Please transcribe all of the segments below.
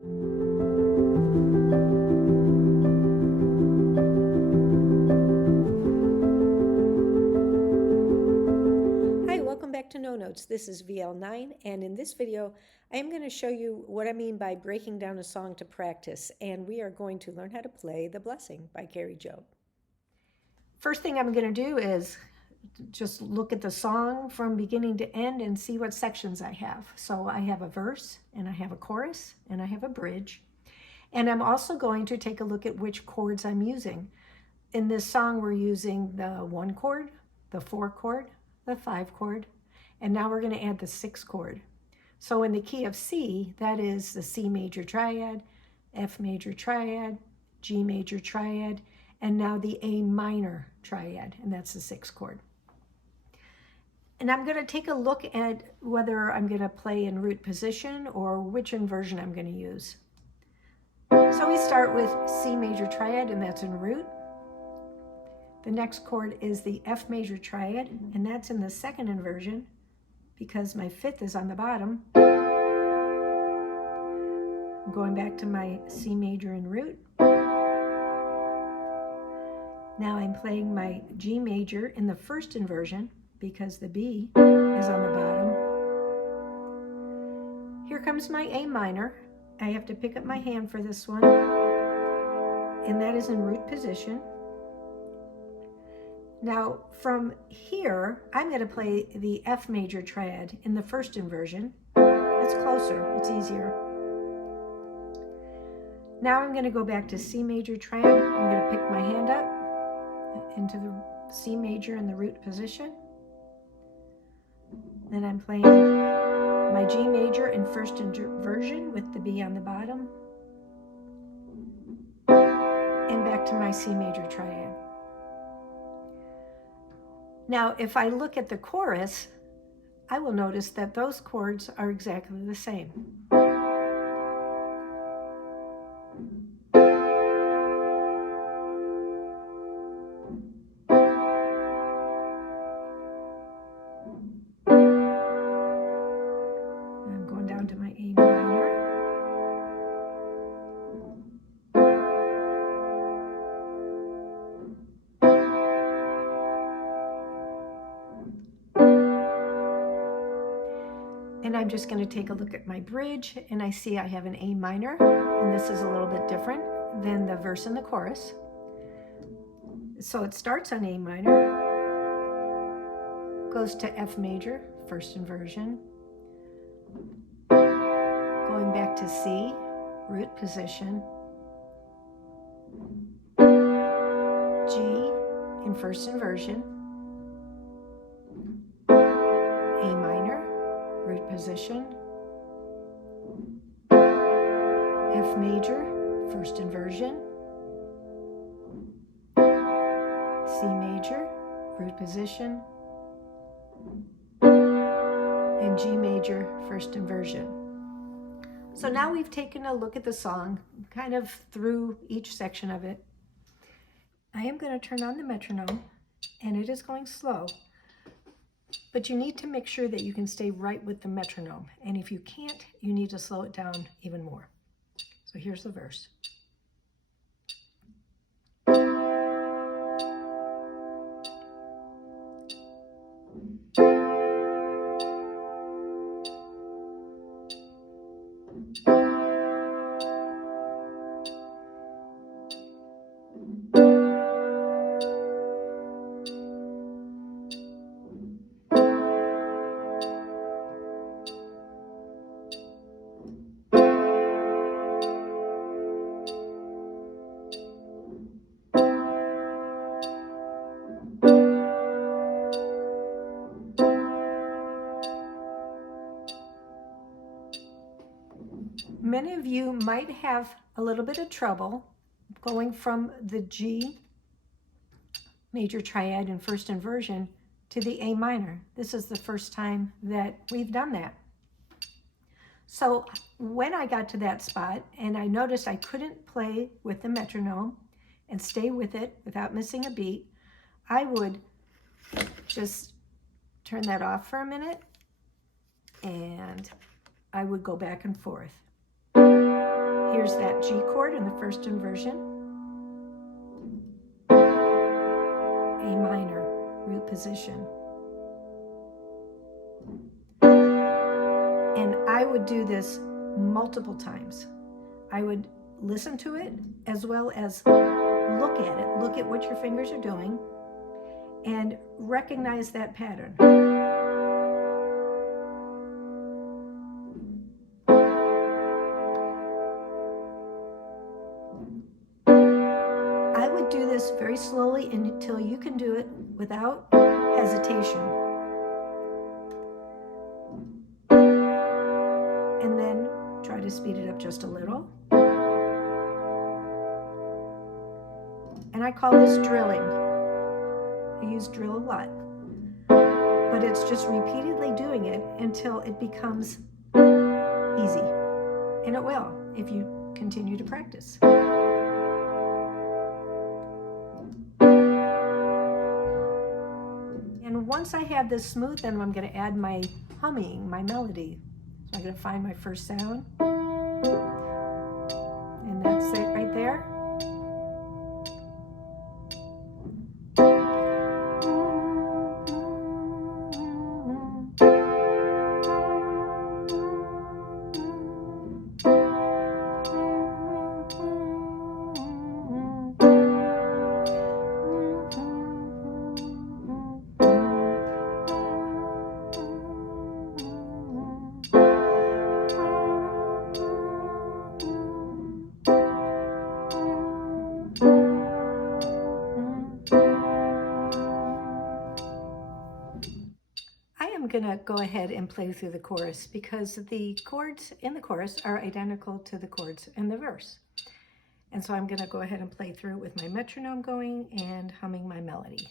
Hi, welcome back to No Notes. This is VL9, and in this video, I am going to show you what I mean by breaking down a song to practice, and we are going to learn how to play The Blessing by Carrie Joe. First thing I'm going to do is just look at the song from beginning to end and see what sections I have. So I have a verse, and I have a chorus, and I have a bridge. And I'm also going to take a look at which chords I'm using. In this song, we're using the 1 chord, the 4 chord, the 5 chord, and now we're going to add the 6 chord. So in the key of C, that is the C major triad, F major triad, G major triad, and now the A minor triad, and that's the 6th chord. And I'm going to take a look at whether I'm going to play in root position or which inversion I'm going to use. So we start with C major triad, and that's in root. The next chord is the F major triad, and that's in the 2nd inversion because my 5th is on the bottom. I'm going back to my C major in root. Now I'm playing my G major in the 1st inversion because the B is on the bottom. Here comes my A minor. I have to pick up my hand for this one, and that is in root position. Now from here, I'm going to play the F major triad in the 1st inversion. It's closer, it's easier. Now I'm going to go back to C major triad. I'm going to pick my hand up into the C major in the root position. Then I'm playing my G major in 1st inversion with the B on the bottom. And back to my C major triad. Now, if I look at the chorus, I will notice that those chords are exactly the same. I'm going down to my A minor. And I'm just going to take a look at my bridge, and I see I have an A minor, and this is a little bit different than the verse and the chorus. So it starts on A minor, goes to F major, 1st inversion, going back to C, root position, G in 1st inversion, A minor, root position, F major, 1st inversion, C major, root position, and G major, 1st inversion. So now we've taken a look at the song, kind of through each section of it. I am going to turn on the metronome, and it is going slow. But you need to make sure that you can stay right with the metronome. And if you can't, you need to slow it down even more. So here's the verse. Many of you might have a little bit of trouble going from the G major triad in 1st inversion to the A minor. This is the first time that we've done that. So when I got to that spot and I noticed I couldn't play with the metronome and stay with it without missing a beat, I would just turn that off for a minute and I would go back and forth. chord in the first inversion, A minor, root position. And I would do this multiple times. I would listen to it as well as look at it. Look at what your fingers are doing and recognize that pattern. I would do this very slowly until you can do it without hesitation. And then try to speed it up just a little. And I call this drilling. I use drill a lot. But it's just repeatedly doing it until it becomes easy. And it will if you continue to practice. And once I have this smooth, then I'm going to add my humming, my melody. So I'm going to find my first sound. And that's it right there. I'm going to go ahead and play through the chorus because the chords in the chorus are identical to the chords in the verse. And so I'm going to go ahead and play through it with my metronome going and humming my melody.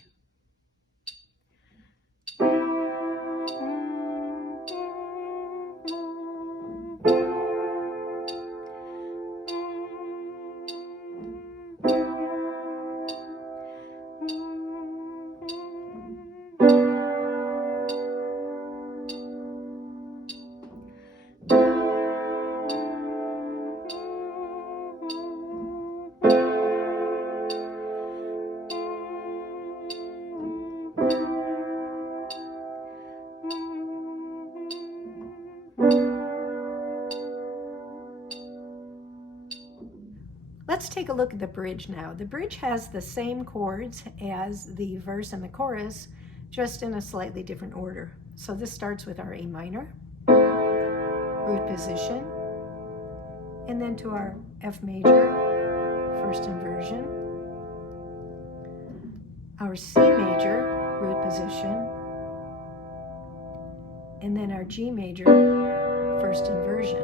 Let's take a look at the bridge now. The bridge has the same chords as the verse and the chorus, just in a slightly different order. So this starts with our A minor, root position, and then to our F major, first inversion, our C major, root position, and then our G major, first inversion.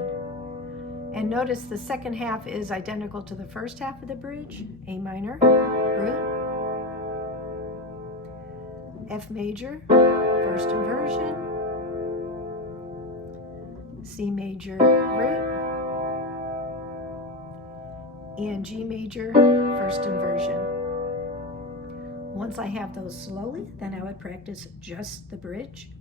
And notice the second half is identical to the first half of the bridge. A minor, root, F major, first inversion, C major, root, and G major, first inversion. Once I have those slowly, then I would practice just the bridge.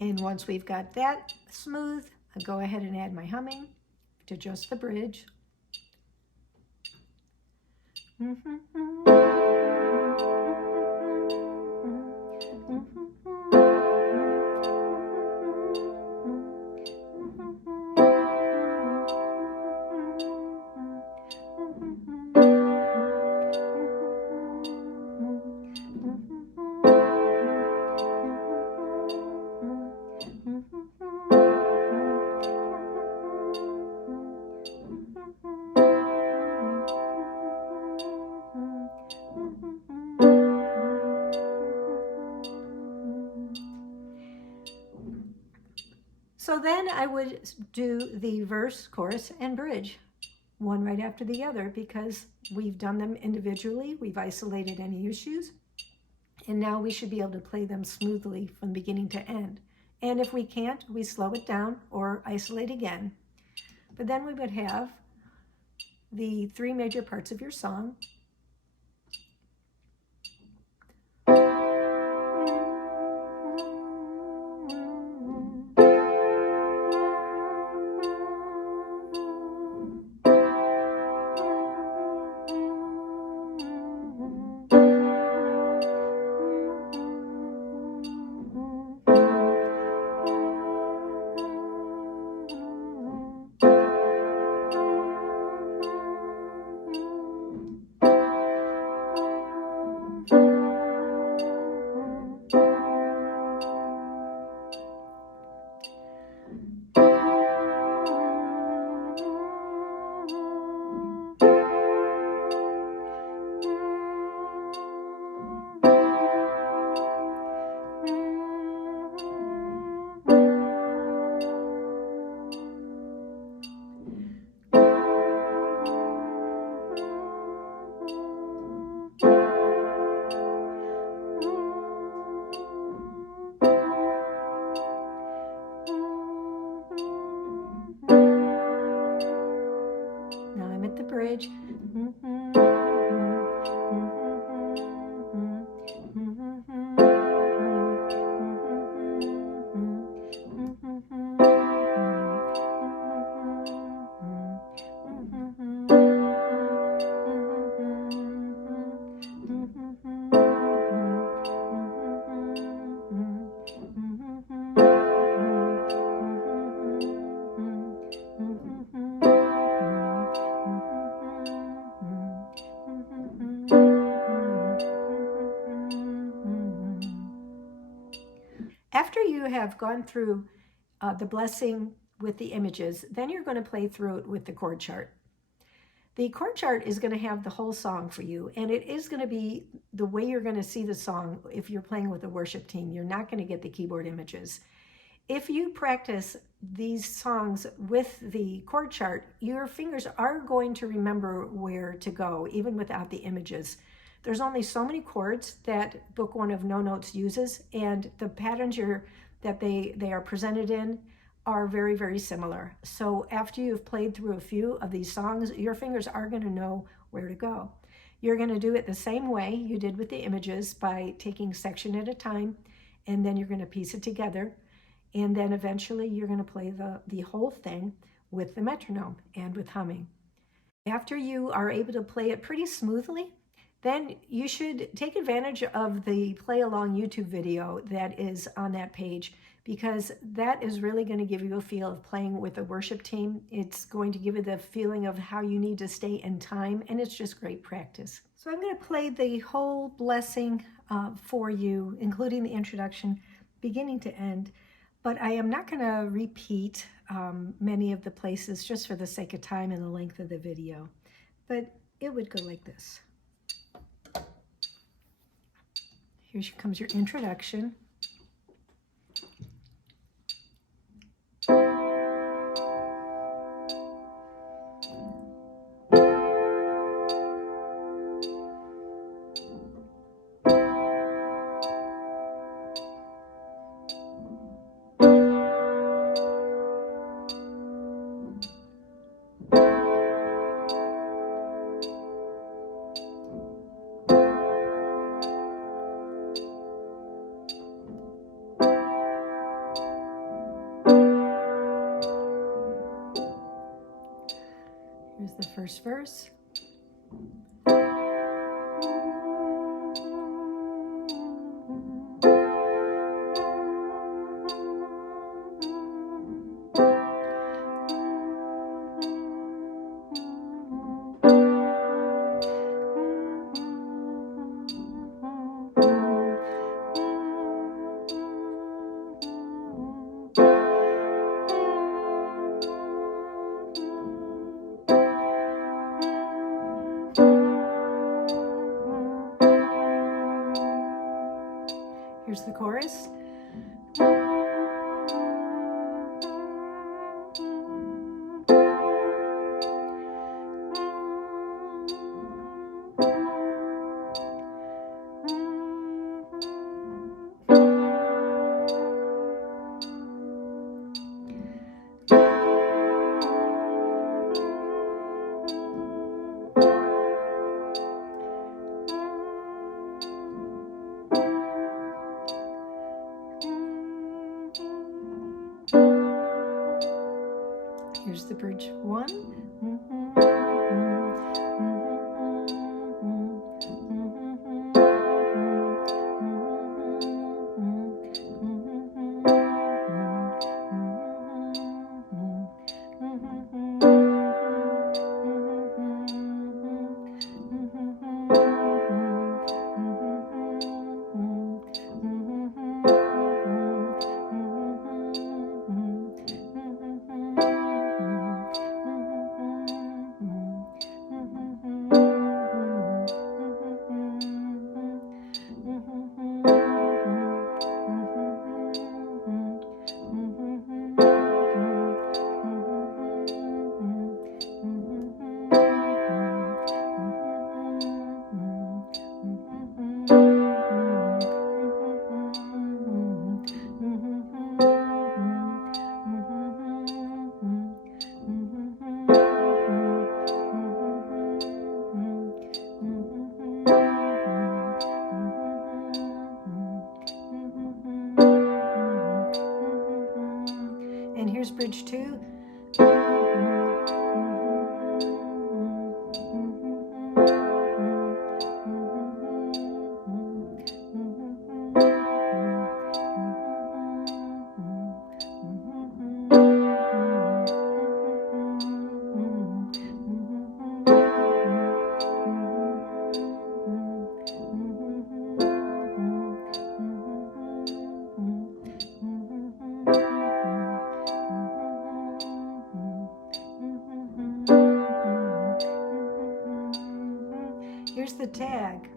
And once we've got that smooth, I'll go ahead and add my humming to just the bridge. So then I would do the verse, chorus, and bridge, one right after the other, because we've done them individually, we've isolated any issues, and now we should be able to play them smoothly from beginning to end. And if we can't, we slow it down or isolate again. But then we would have the three major parts of your song. Now I'm at the bridge. After you have gone through the blessing with the images, then you're going to play through it with the chord chart. The chord chart is going to have the whole song for you, and it is going to be the way you're going to see the song if you're playing with a worship team. You're not going to get the keyboard images. If you practice these songs with the chord chart, your fingers are going to remember where to go, even without the images. There's only so many chords that Book 1 of No Notes uses, and the patterns that they are presented in are very, very similar. So after you've played through a few of these songs, your fingers are going to know where to go. You're going to do it the same way you did with the images, by taking section at a time, and then you're going to piece it together. And then eventually you're going to play the whole thing with the metronome and with humming. After you are able to play it pretty smoothly, then you should take advantage of the play along YouTube video that is on that page, because that is really going to give you a feel of playing with a worship team. It's going to give you the feeling of how you need to stay in time, and it's just great practice. So I'm going to play the whole blessing for you, including the introduction, beginning to end. But I am not going to repeat many of the places just for the sake of time and the length of the video. But it would go like this. Here comes your introduction. Here's the first verse. Here's the chorus. the bridge. 1. And here's bridge 2. Here's the tag.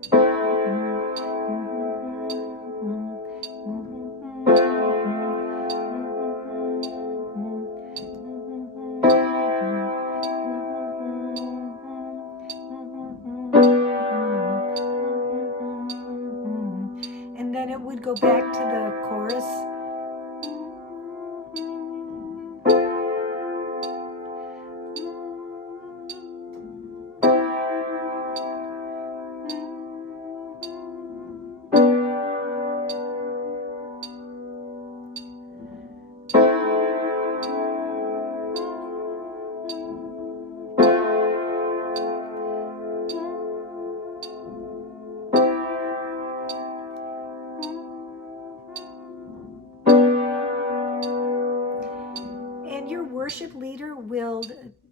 And then it would go back to the chorus. And your worship leader will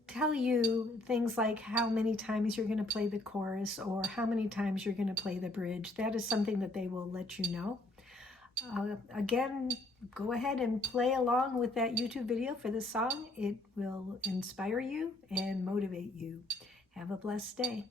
tell you things like how many times you're going to play the chorus or how many times you're going to play the bridge. That is something that they will let you know. Again, go ahead and play along with that YouTube video for the song. It will inspire you and motivate you. Have a blessed day.